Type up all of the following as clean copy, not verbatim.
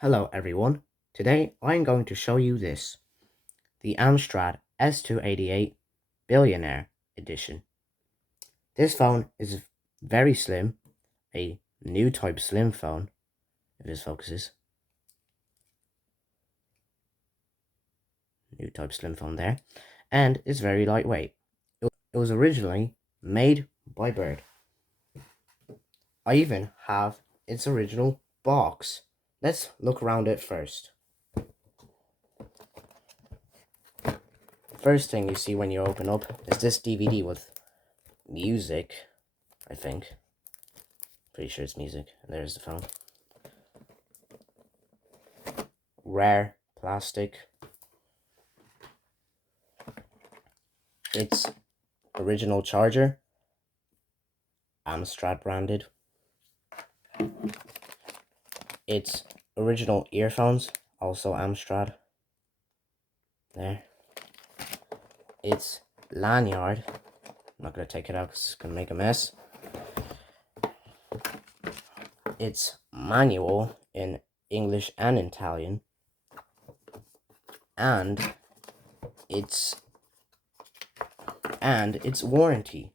Hello everyone, today I'm going to show you this, the Amstrad S288 Billionaire edition. This phone is very slim, a new type slim phone, if this focuses. New type slim phone there, and it's very lightweight. It was originally made by Bird. I even have its original box. Let's look around it first. First thing you see when you open up is this DVD with music, I think. Pretty sure it's music. And there's the phone. Rare plastic. Its original charger, Amstrad branded. Its original earphones, also Amstrad. There. Its lanyard. I'm not going to take it out because it's going to make a mess. Its manual in English and Italian. And its warranty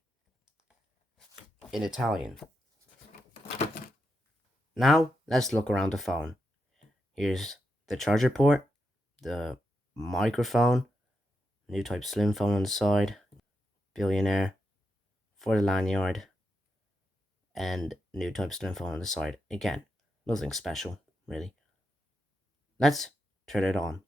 in Italian. Now let's look around the phone. Here's the charger port, the microphone, new type slim phone on the side, Billionaire for the lanyard, and new type slim phone on the side. Again, nothing special, really. Let's turn it on.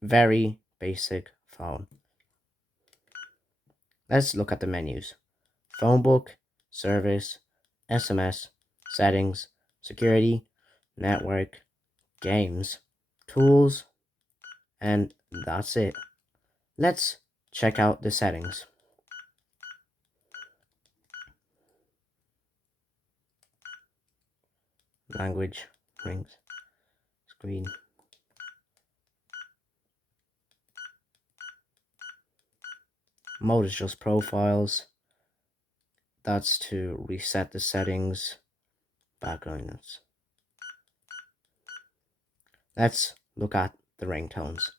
Very basic phone. Let's look at the menus. Phone book, service, SMS, settings, security, network, games, tools, and that's it. Let's check out the settings. Language, rings, screen. Mode is just profiles. That's to reset the settings. Background. Let's look at the ringtones.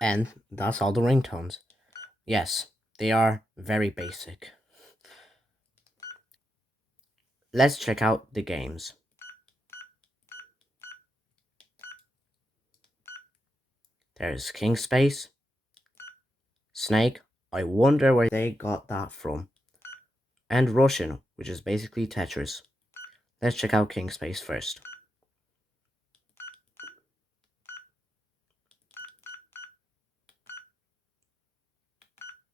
And that's all the ringtones. Yes, they are very basic. Let's check out the games. There's King Space, Snake, I wonder where they got that from, and Russian, which is basically Tetris. Let's check out King Space first.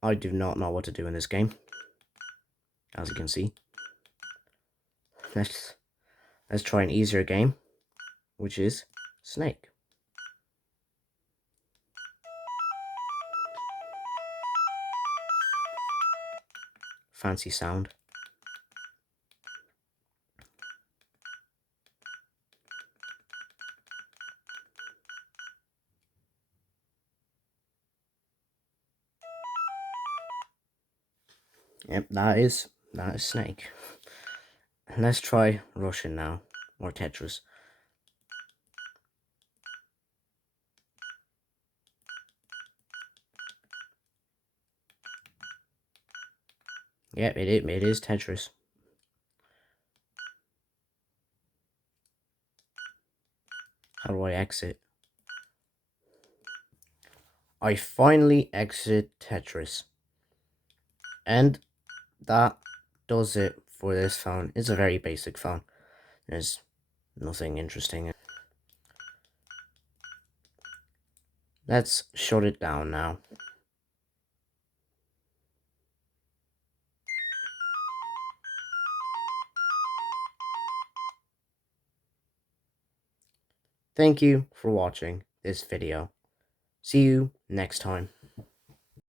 I do not know what to do in this game, as you can see. Let's try an easier game, which is Snake. Fancy sound. Yep, that is Snake. Let's try Russian now, or Tetris. Yep, it is Tetris. How do I exit? I finally exited Tetris. And that does it for this phone. It's a very basic phone. There's nothing interesting. Let's shut it down now. Thank you for watching this video. See you next time.